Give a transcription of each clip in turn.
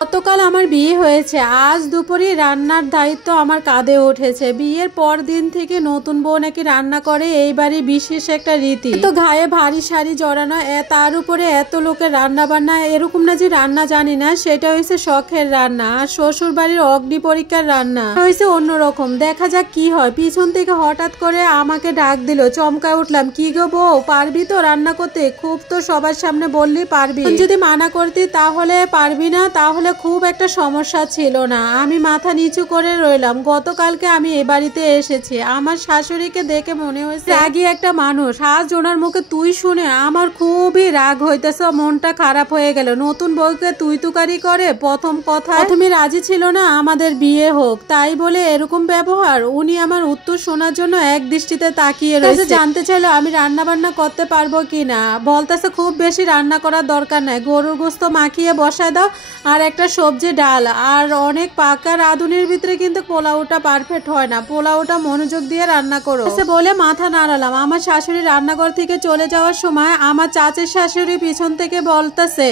গতকাল আমার বিয়ে হয়েছে, আজ দুপুরে রান্নার দায়িত্ব আমার কাঁধে উঠেছে। বিয়ের পর দিন থেকে নতুন বউ নাকি রান্না করে, এই বাড়ি বিশেষ একটা রীতি। তো গায়ে ভারী শাড়ি জড়ানো, তার উপরে এত লোকের রান্না বান্না, এরকম না যে রান্না জানি না, সেটা হয়েছে শখের রান্না। আর শ্বশুর বাড়ির অগ্নি পরীক্ষার রান্না হয়েছে অন্যরকম। দেখা যাক কি হয়। পিছন থেকে হঠাৎ করে আমাকে ডাক দিল, চমকায় উঠলাম, কি গো বউ, পারবি তো রান্না করতে? খুব তো সবার সামনে বললি পারবি, যদি মানা করতি তাহলে পারবি না, তাহলে খুব একটা সমস্যা ছিল না। আমি মাথা নিচু করে রইলাম। গতকালকে আমি এ বাড়িতে এসেছি, আমার শাশুড়িকে দেখে মনে হয়েছে রাগী একটা মানুষ। আজ ওনার মুখে তুই শুনে আমার খুবই রাগ হইতেছে, মনটা খারাপ হয়ে গেল। নতুন বউকে তুই তুকারি করে, প্রথম কথা তুমি রাজি ছিল না আমাদের বিয়ে হোক, তাই বলে এরকম ব্যবহার। উনি আমার উত্তর শোনার জন্য এক দৃষ্টিতে তাকিয়ে রয়েছে। জানতে চাইলো আমি রান্না বান্না করতে পারবো কিনা। বলতেছে খুব বেশি রান্না করার দরকার নাই, গরুর গোস্ত মাখিয়ে বসায় দাও আর একটা সবজি ডাল। আর অনেক পাকা রাঁধুনির ভিতরে কিন্তু পোলাওটা পারফেক্ট হয় না, পোলাওটা মনোযোগ দিয়ে রান্না করো বলে মাথা নাড়ালাম। আমার শাশুড়ি রান্নাঘর থেকে চলে যাওয়ার সময় আমার চাচের শাশুড়ি পিছন থেকে বলতেছে,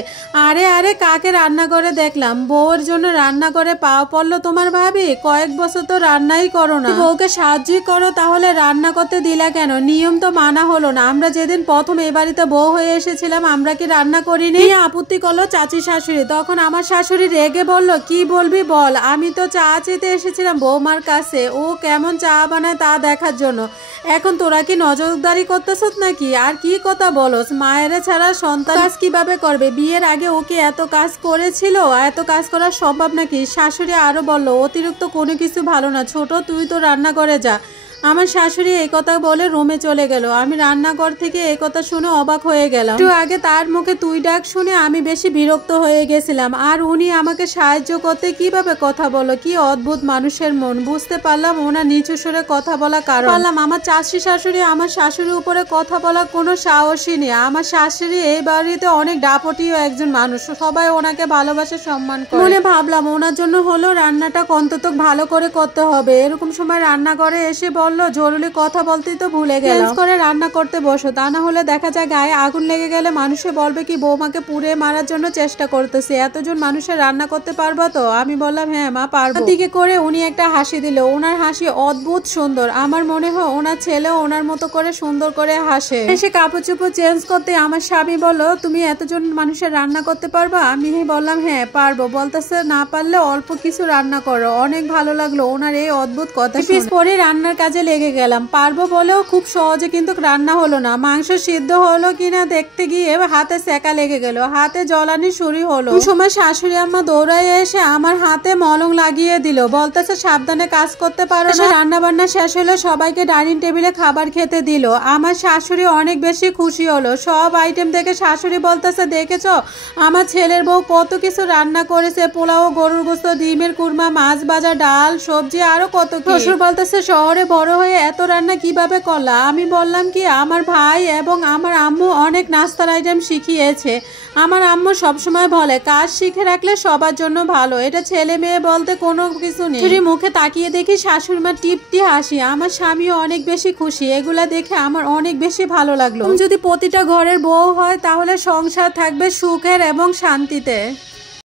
আরে আরে কাকে রান্নাঘরে দেখলাম? বউর জন্য রান্নাঘরে পাওয়া পড়লো তোমার ভাবি? কয়েক বছর তো রান্নাই করো না, বউকে সাহায্যই করো, তাহলে রান্না করতে দিলা কেন? নিয়ম তো মানা হলো না। আমরা যেদিন প্রথম এই বাড়িতে বউ হয়ে এসেছিলাম আমরা কি রান্না করিনি? আপত্তি করলো চাচি শাশুড়ি। তখন আমার শাশুড়ি রেগে বলল, কি বলবি বল, আমি তো চা চেতে এসেছিলাম বৌমার কাছে, ও কেমন চা বানায় তা দেখার জন্য। এখন তোরা কি নজরদারি করতেছ নাকি? আর কি কথা বলস? মায়ের ছাড়া সন্তান কাজ কিভাবে করবে? বিয়ের আগে ওকে এত কাজ করেছিল, এত কাজ করা সম্ভব নাকি? শাশুড়ি আরো বলল, অতিরিক্ত কোনো কিছু ভালো না, ছোট তুই তো রান্না করে যা। আমার শাশুড়ি এই কথা বলে রুমে চলে গেল। আমি রান্নাঘর থেকে এই কথা শুনে অবাক হয়ে গেলাম। একটু আগে তার মুখে তুই ডাক শুনে আমি বেশি বিরক্ত হয়ে গেছিলাম, আর উনি আমাকে সাহায্য করতে কিভাবে কথা বলো। কি অদ্ভুত মানুষের মন। বুঝতে পারলাম ওনার নিচু সুরে কথা বলা কারণ। পারলাম আমার চাষি শাশুড়ি আমার শাশুড়ির উপরে কথা বলা কোনো সাহসই নেই। আমার শাশুড়ি এই বাড়িতে অনেক ডাপটিও একজন মানুষ, সবাই ওনাকে ভালোবাসে, সম্মান করে। মনে ভাবলাম ওনার জন্য হলো রান্নাটা অন্তত ভালো করে করতে হবে। এরকম সময় রান্নাঘরে এসে বল, জরুরি কথা বলতেই তো ভুলে গেলাম, করে রান্না করতে বসো, তা না হলে দেখা যায় গায়ে আগুন লেগে গেলে মানুষে বলবে কি বৌমাকে পুড়ে মারার জন্য চেষ্টা করতেছে। এতজন মানুষের রান্না করতে পারবো তো? আমি বললাম হ্যাঁ মা পারবো। দিকে করে উনি একটা হাসি দিল। ওনার হাসি অদ্ভুত সুন্দর। আমার মনে হয় ওনার ছেলেও ওনার মতো করে সুন্দর করে হাসে। এসে কাপড় চোপড় চেঞ্জ করতে আমার স্বামী বলল, তুমি এতজন মানুষের রান্না করতে পারবা? আমি বললাম হ্যাঁ পারবো। বলতেছে না পারলে অল্প কিছু রান্না করো। অনেক ভালো লাগলো ওনার এই অদ্ভুত কথা। পরে রান্নার কাজে লেগে গেলাম। পারবো বলেও খুব সহজে কিন্তু রান্না হলো না। মাংস সিদ্ধ হলো কিনা দেখতে গিয়ে হাতে সেকা লেগে গেল, হাতে জ্বলানি শুরু হলো। সময় শাশুড়ি আম্মা দৌড়াই এসে আমার হাতে মলম লাগিয়ে দিল, বলতেছে সাবধানে কাজ করতে পারো না। রান্না বান্না শেষ হলো, সবাইকে ডাইনিং টেবিলে খাবার খেতে দিল। আমার শাশুড়ি অনেক বেশি খুশি হলো। সব আইটেম দেখে শাশুড়ি বলতেছে, দেখেছো আমার ছেলের বউ কত কিছু রান্না করেছে, পোলাও, গরুর গোস্ত, ডিমের কুরমা, মাছ ভাজা, ডাল, সবজি, আরো কত। শ্বশুর বলতেছে, শহরে বড় হয়ে এত রান্না কিভাবে করলা? আমি বললাম কি আমার ভাই এবং আমার আম্মু অনেক নাস্তার আইটেম শিখিয়েছে। আমার আম্মু সবসময় বলে কাজ শিখে রাখলে সবার জন্য ভালো, এটা ছেলে মেয়ে বলতে কোনো কিছু নেই। মুখে তাকিয়ে দেখি শাশুড়ি মা টিপটি হাসি। আমার স্বামীও অনেক বেশি খুশি। এগুলা দেখে আমার অনেক বেশি ভালো লাগলো। যদি প্রতিটা ঘরের বউ হয় তাহলে সংসার থাকবে সুখের এবং শান্তিতে।